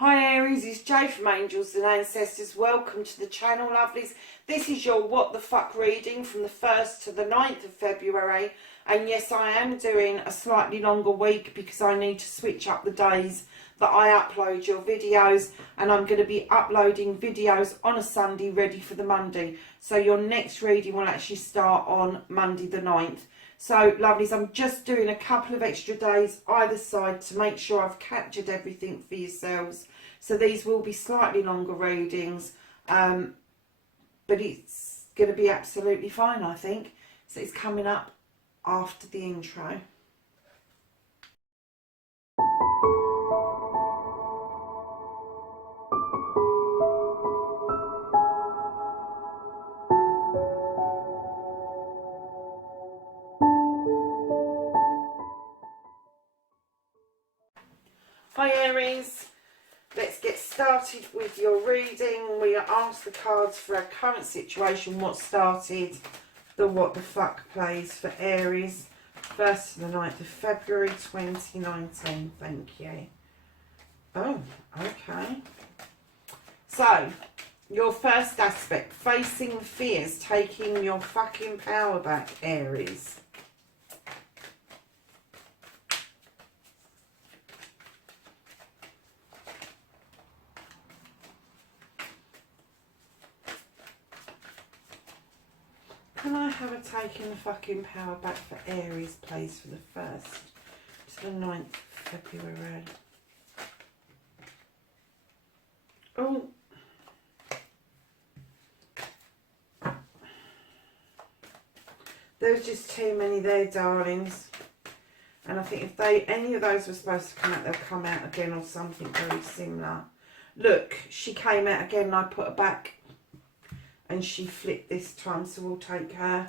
Hi Aries, it's Jay from Angels and Ancestors. Welcome to the channel, lovelies. This is your What the Fuck reading from the 1st to the 9th of February. And yes, I am doing a slightly longer week because I need to switch up the days that I upload your videos. And I'm going to be uploading videos on a Sunday ready for the Monday. So your next reading will actually start on Monday the 9th. So, lovelies, I'm just doing a couple of extra days either side to make sure I've captured everything for yourselves. So these will be slightly longer readings, but it's going to be absolutely fine, I think. So it's coming up after the intro. Hi Aries, let's get started with your reading. We asked the cards for our current situation, what started the What the Fuck plays for Aries, 1st to the 9th of February 2019. Thank you. Oh, okay. So, your first aspect, facing fears, taking your fucking power back, Aries. Can I have a taking the fucking power back for Aries, please, for the 1st to the 9th of February? Oh. There's just too many there, darlings. And I think if any of those were supposed to come out, they'll come out again or something very similar. Look, she came out again and I put her back. And she flipped this time, so we'll take her.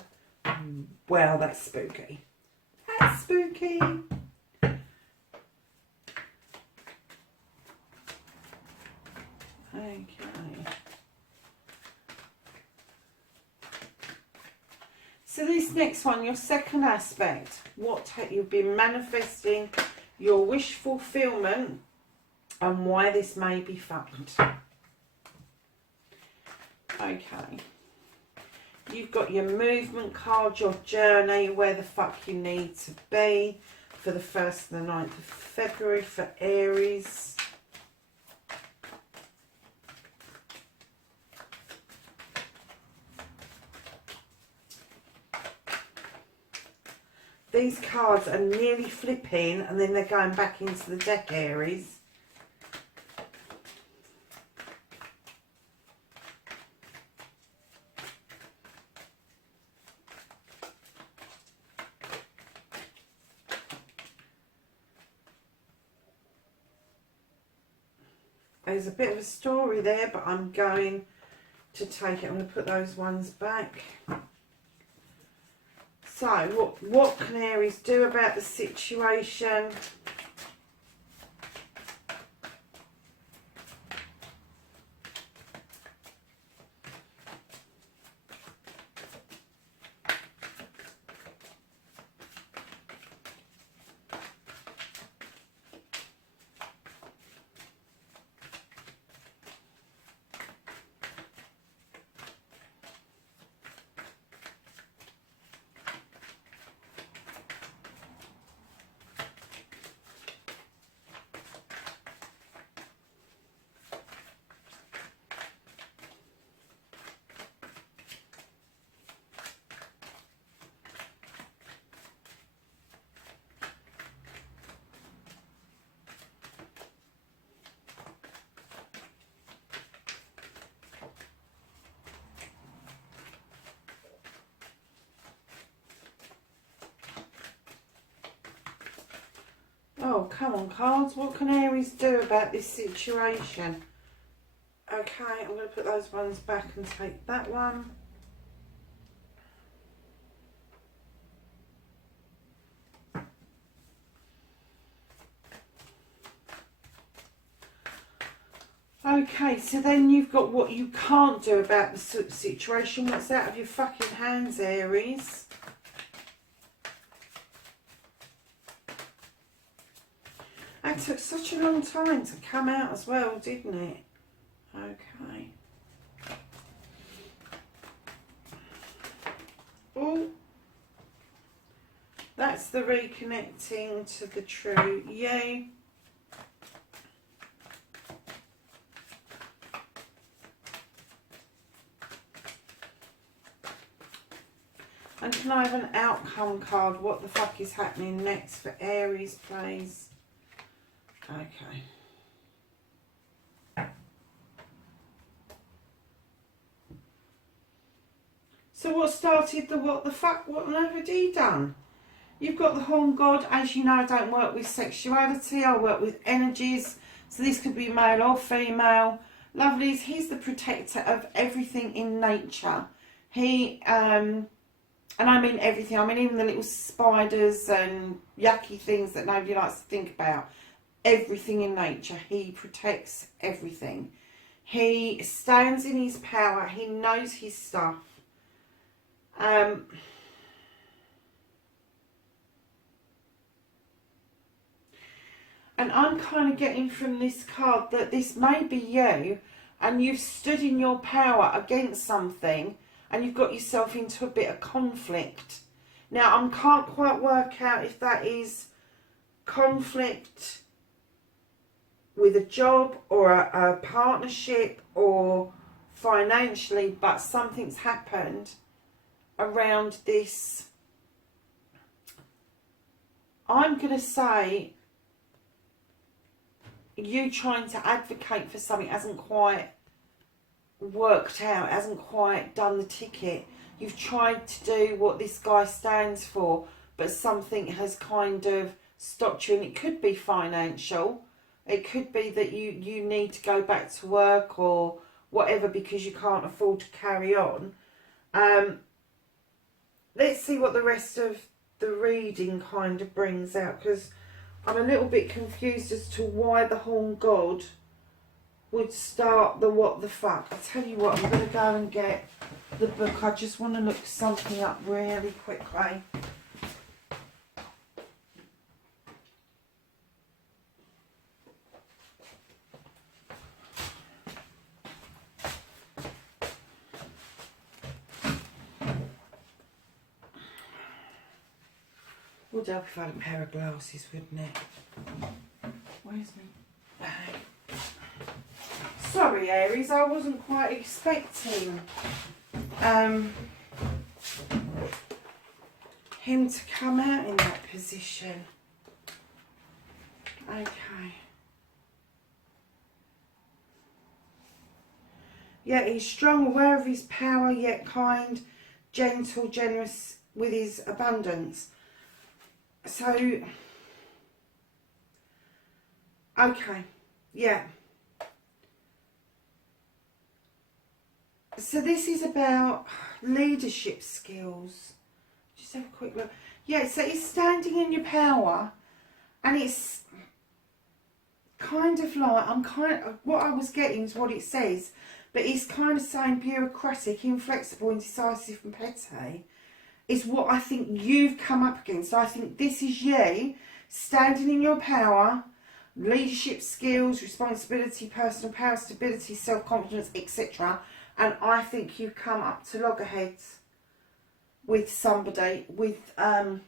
Well, that's spooky. That's spooky. Okay. So this next one, your second aspect, what you've been manifesting, your wish fulfillment, and why this may be fucked. Okay, you've got your movement card, your journey, where the fuck you need to be for the 1st and the 9th of February for Aries. These cards are nearly flipping and then they're going back into the deck, Aries. There's a bit of a story there, but I'm going to take it. I'm going to put those ones back. So, what can Aries do about the situation? Oh, come on, cards. What can Aries do about this situation? Okay, I'm going to put those ones back and take that one. Okay, so then you've got what you can't do about the situation. What's out of your fucking hands, Aries? That took such a long time to come out as well, didn't it? Okay. Oh, that's the reconnecting to the true you. And can I have an outcome card? What the fuck is happening next for Aries, please? Okay. So what started the what the fuck? What on earth had he done? You've got the Horn God. As you know, I don't work with sexuality. I work with energies. So this could be male or female. Lovelies, he's the protector of everything in nature. He, and I mean everything. I mean even the little spiders and yucky things that nobody likes to think about. Everything in nature. He protects everything. He stands in his power. He knows his stuff. And I'm kind of getting from this card that this may be you and you've stood in your power against something and you've got yourself into a bit of conflict. Now, I can't quite work out if that is conflict with a job or a partnership or financially, but something's happened around this. I'm going to say you trying to advocate for something hasn't quite worked out, hasn't quite done the ticket. You've tried to do what this guy stands for, but something has kind of stopped you, and it could be financial. It could be that you need to go back to work or whatever because you can't afford to carry on. Let's see what the rest of the reading kind of brings out, because I'm a little bit confused as to why the Horn God would start the what the fuck. I'll tell you what, I'm going to go and get the book. I just want to look something up really quickly. Would help if I had a pair of glasses, wouldn't it? Where's my bag? Sorry, Aries, I wasn't quite expecting him to come out in that position. Okay. Yeah, he's strong, aware of his power, yet kind, gentle, generous with his abundance. So, okay, yeah. So this is about leadership skills. Just have a quick look. Yeah, so it's standing in your power, and it's kind of like, what I was getting is what it says, but it's kind of saying bureaucratic, inflexible, indecisive and petty is what I think you've come up against. I think this is you standing in your power, leadership skills, responsibility, personal power, stability, self-confidence, etc. And I think you've come up to loggerheads with somebody, with and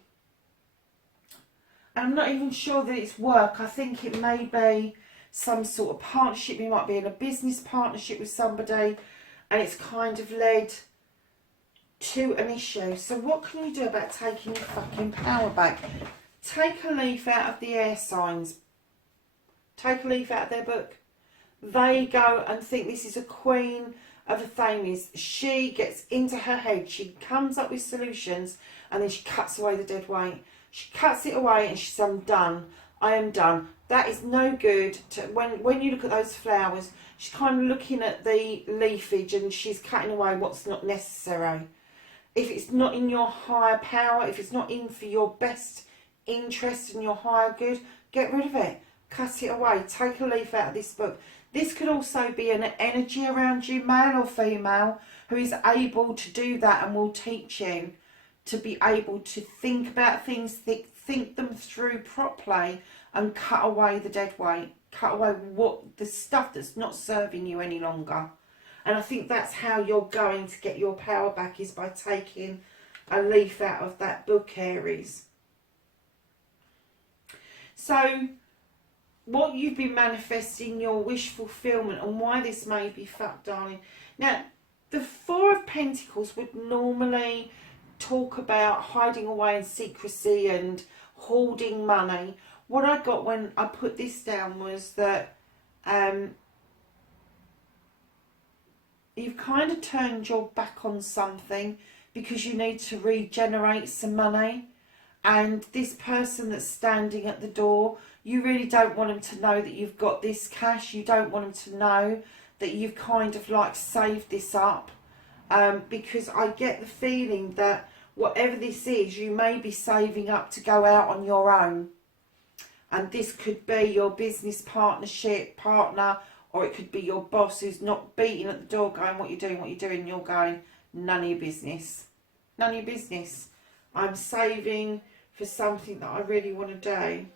I'm not even sure that it's work. I think it may be some sort of partnership. You might be in a business partnership with somebody, and it's kind of led to an issue. So what can you do about taking your fucking power back? Take a leaf out of the air signs. Take a leaf out of their book. They go and think this is a queen of Athenes. She gets into her head. She comes up with solutions, and then she cuts away the dead weight. She cuts it away and she says, I'm done. I am done. That is no good. When you look at those flowers, she's kind of looking at the leafage and she's cutting away what's not necessary. If it's not in your higher power, if it's not in for your best interest and your higher good, get rid of it. Cut it away. Take a leaf out of this book. This could also be an energy around you, male or female, who is able to do that and will teach you to be able to think about things, think them through properly, and cut away the dead weight. Cut away what the stuff that's not serving you any longer. And I think that's how you're going to get your power back, is by taking a leaf out of that book, Aries. So what you've been manifesting, your wish fulfillment, and why this may be fucked, darling. Now, the Four of Pentacles would normally talk about hiding away in secrecy and hoarding money. What I got when I put this down was that you've kind of turned your back on something because you need to regenerate some money. And this person that's standing at the door, you really don't want them to know that you've got this cash. You don't want them to know that you've kind of like saved this up. Because I get the feeling that whatever this is, you may be saving up to go out on your own. And this could be your business partner, or it could be your boss who's not beating at the door going, what you doing, what you doing? You're going, none of your business. None of your business. I'm saving for something that I really want to do.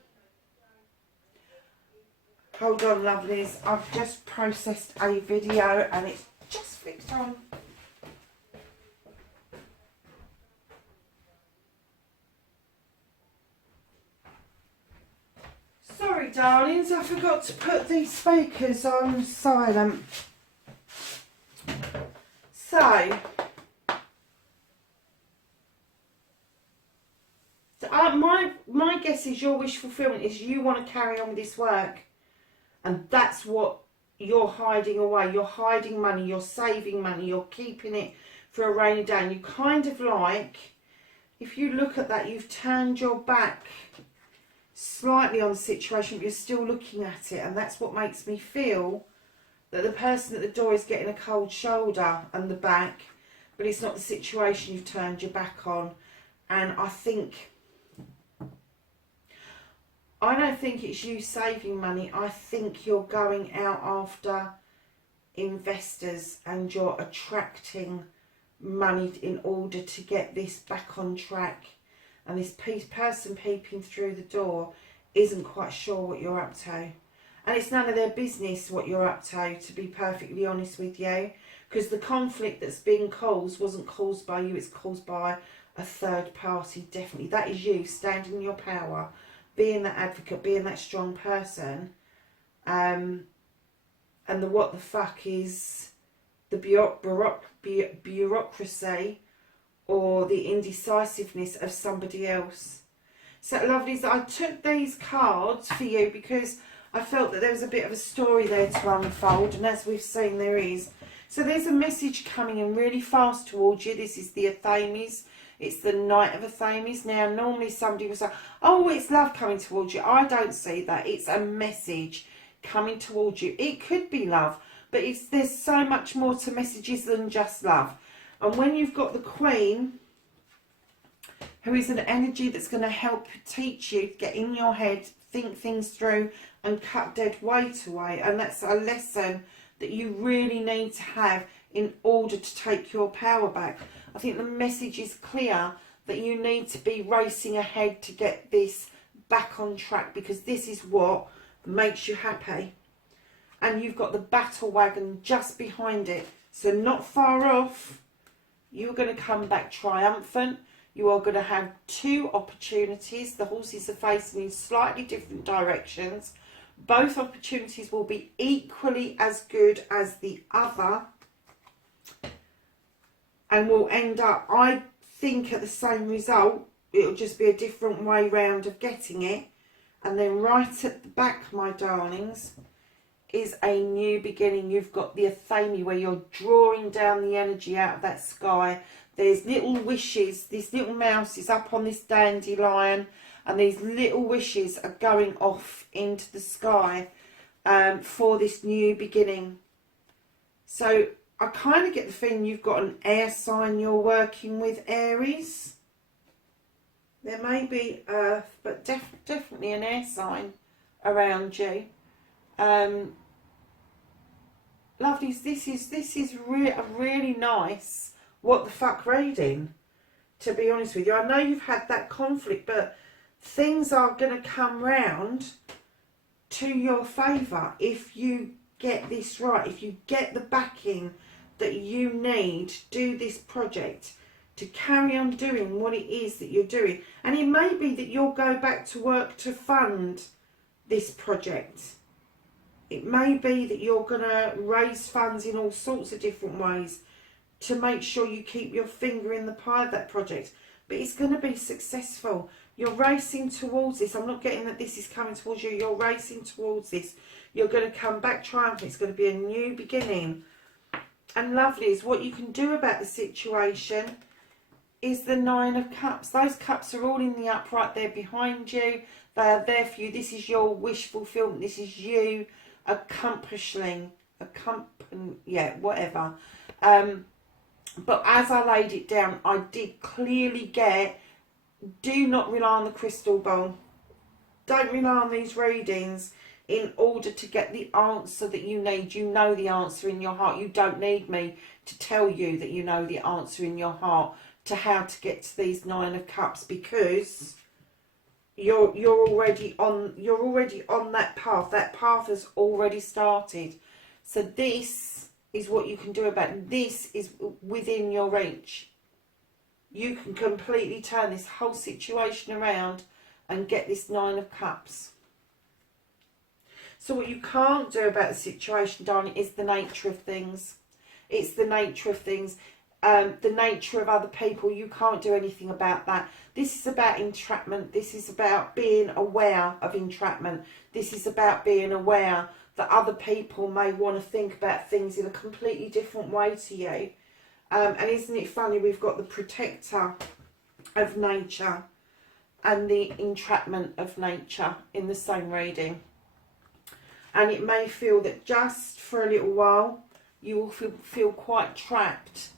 Hold on, lovelies. I've just processed a video and it's just flicked on. Sorry, darlings, I forgot to put these speakers on silent. So, my guess is your wish fulfillment is you want to carry on with this work. And that's what you're hiding away. You're hiding money, you're saving money, you're keeping it for a rainy day. And you kind of like, if you look at that, you've turned your back slightly on the situation, but you're still looking at it. And that's what makes me feel that the person at the door is getting a cold shoulder and the back, but it's not the situation you've turned your back on. And I don't think it's you saving money. I think you're going out after investors and you're attracting money in order to get this back on track. And this person peeping through the door isn't quite sure what you're up to. And it's none of their business what you're up to be perfectly honest with you. Because the conflict that's being caused wasn't caused by you, it's caused by a third party, definitely. That is you standing in your power, being that advocate, being that strong person. And the what the fuck is the bureaucracy or the indecisiveness of somebody else. So, lovelies, I took these cards for you because I felt that there was a bit of a story there to unfold, and as we've seen, there is. So there's a message coming in really fast towards you. This is the Athames. It's the Knight of Athames. Now, normally somebody will say, oh, it's love coming towards you. I don't see that. It's a message coming towards you. It could be love, but there's so much more to messages than just love. And when you've got the Queen, who is an energy that's going to help teach you, get in your head, think things through and cut dead weight away. And that's a lesson that you really need to have in order to take your power back. I think the message is clear that you need to be racing ahead to get this back on track, because this is what makes you happy. And you've got the battle wagon just behind it. So not far off, you're going to come back triumphant. You are going to have two opportunities. The horses are facing in slightly different directions. Both opportunities will be equally as good as the other. And will end up, I think, at the same result. It'll just be a different way round of getting it. And then right at the back, my darlings, is a new beginning. You've got the Athame, where you're drawing down the energy out of that sky. There's little wishes. This little mouse is up on this dandelion, and these little wishes are going off into the sky for this new beginning. So I kind of get the feeling you've got an air sign you're working with, Aries. There may be Earth, but definitely an air sign around you. Lovelies, this is a really nice what the fuck reading, to be honest with you. I know you've had that conflict, but things are going to come round to your favour if you get this right, if you get the backing that you need to do this project, to carry on doing what it is that you're doing. And it may be that you'll go back to work to fund this project. It may be that you're going to raise funds in all sorts of different ways to make sure you keep your finger in the pie of that project. But it's going to be successful. You're racing towards this. I'm not getting that this is coming towards you. You're racing towards this. You're going to come back triumphant. It's going to be a new beginning. And lovely is what you can do about the situation is the Nine of Cups. Those cups are all in the upright. They're behind you. They are there for you. This is your wish fulfillment. This is you accomplishing, whatever. But as I laid it down, I did clearly get, do not rely on the crystal ball. Don't rely on these readings in order to get the answer that you need. You know the answer in your heart. You don't need me to tell you that you know the answer in your heart to how to get to these Nine of Cups, because you're already on that path. That path has already started. So this is what you can do about it. This is within your reach. You can completely turn this whole situation around and get this Nine of Cups. So what you can't do about the situation, darling, is the nature of things. It's the nature of things. The nature of other people. You can't do anything about that. This is about entrapment. This is about being aware of entrapment. This is about being aware that other people may want to think about things in a completely different way to you. And isn't it funny, we've got the protector of nature and the entrapment of nature in the same reading. And it may feel that just for a little while you will feel quite trapped,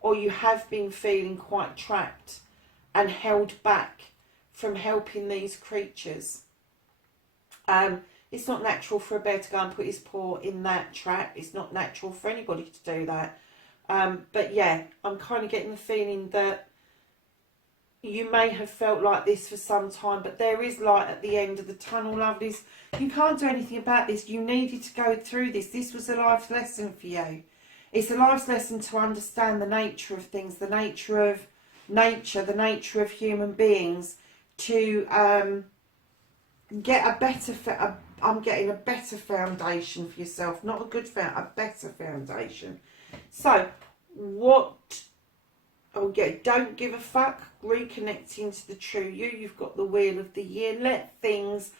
or you have been feeling quite trapped and held back from helping these creatures. It's not natural for a bear to go and put his paw in that trap. It's not natural for anybody to do that. But yeah, I'm kind of getting the feeling that you may have felt like this for some time, but there is light at the end of the tunnel, lovelies. You can't do anything about this. You needed to go through this. This was a life lesson for you. It's a life lesson to understand the nature of things, the nature of nature, the nature of human beings, to get a better, I'm getting a better foundation for yourself, not a good foundation, a better foundation. So, what, oh yeah, don't give a fuck, reconnecting to the true you. You've got the Wheel of the Year. Let things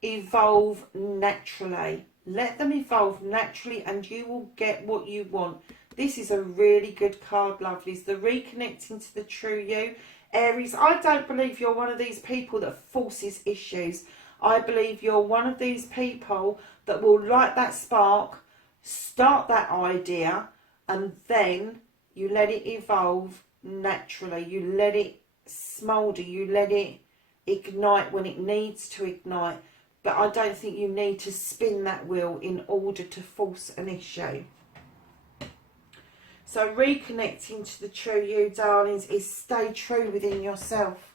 evolve naturally. Let them evolve naturally and you will get what you want. This is a really good card, lovelies. The reconnecting to the true you. Aries, I don't believe you're one of these people that forces issues. I believe you're one of these people that will light that spark, start that idea, and then you let it evolve naturally. You let it smoulder. You let it ignite when it needs to ignite. But I don't think you need to spin that wheel in order to force an issue. So reconnecting to the true you, darlings, is stay true within yourself.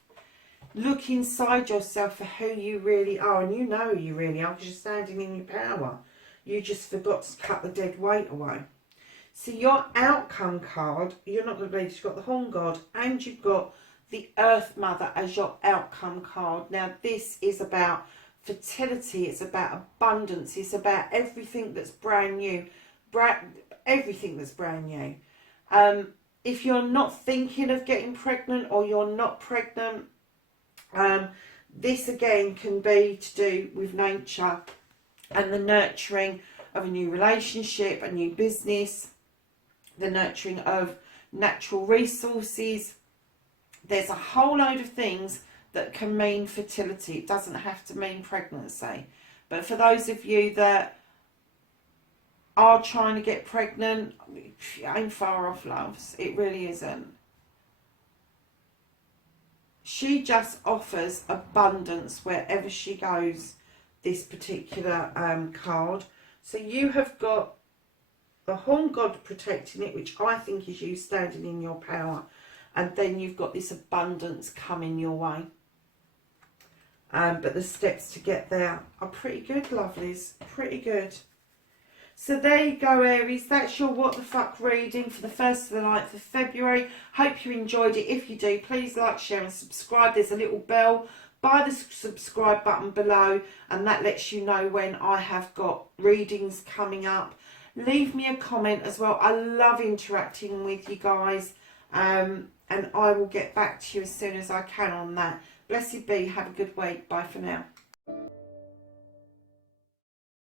Look inside yourself for who you really are. And you know who you really are because you're standing in your power. You just forgot to cut the dead weight away. So your outcome card, you're not going to believe, you've got the Horn God and you've got the Earth Mother as your outcome card. Now this is about fertility, it's about abundance, it's about everything that's brand new, everything that's brand new. If you're not thinking of getting pregnant or you're not pregnant, this again can be to do with nature and the nurturing of a new relationship, a new business, the nurturing of natural resources. There's a whole load of things that can mean fertility. It doesn't have to mean pregnancy. But for those of you that are trying to get pregnant, it ain't far off, loves. It really isn't. She just offers abundance wherever she goes, this particular card. So you have got the Horn God protecting it, which I think is you standing in your power. And then you've got this abundance coming your way. but the steps to get there are pretty good, lovelies, pretty good. So there you go, Aries. That's your what the fuck reading for the 1st to the 9th of February. Hope you enjoyed it. If you do, please like, share and subscribe. There's a little bell by the subscribe button below, and that lets you know when I have got readings coming up. Leave me a comment as well. I love interacting with you guys, and I will get back to you as soon as I can on that. Bless you be. Have a good week. Bye for now.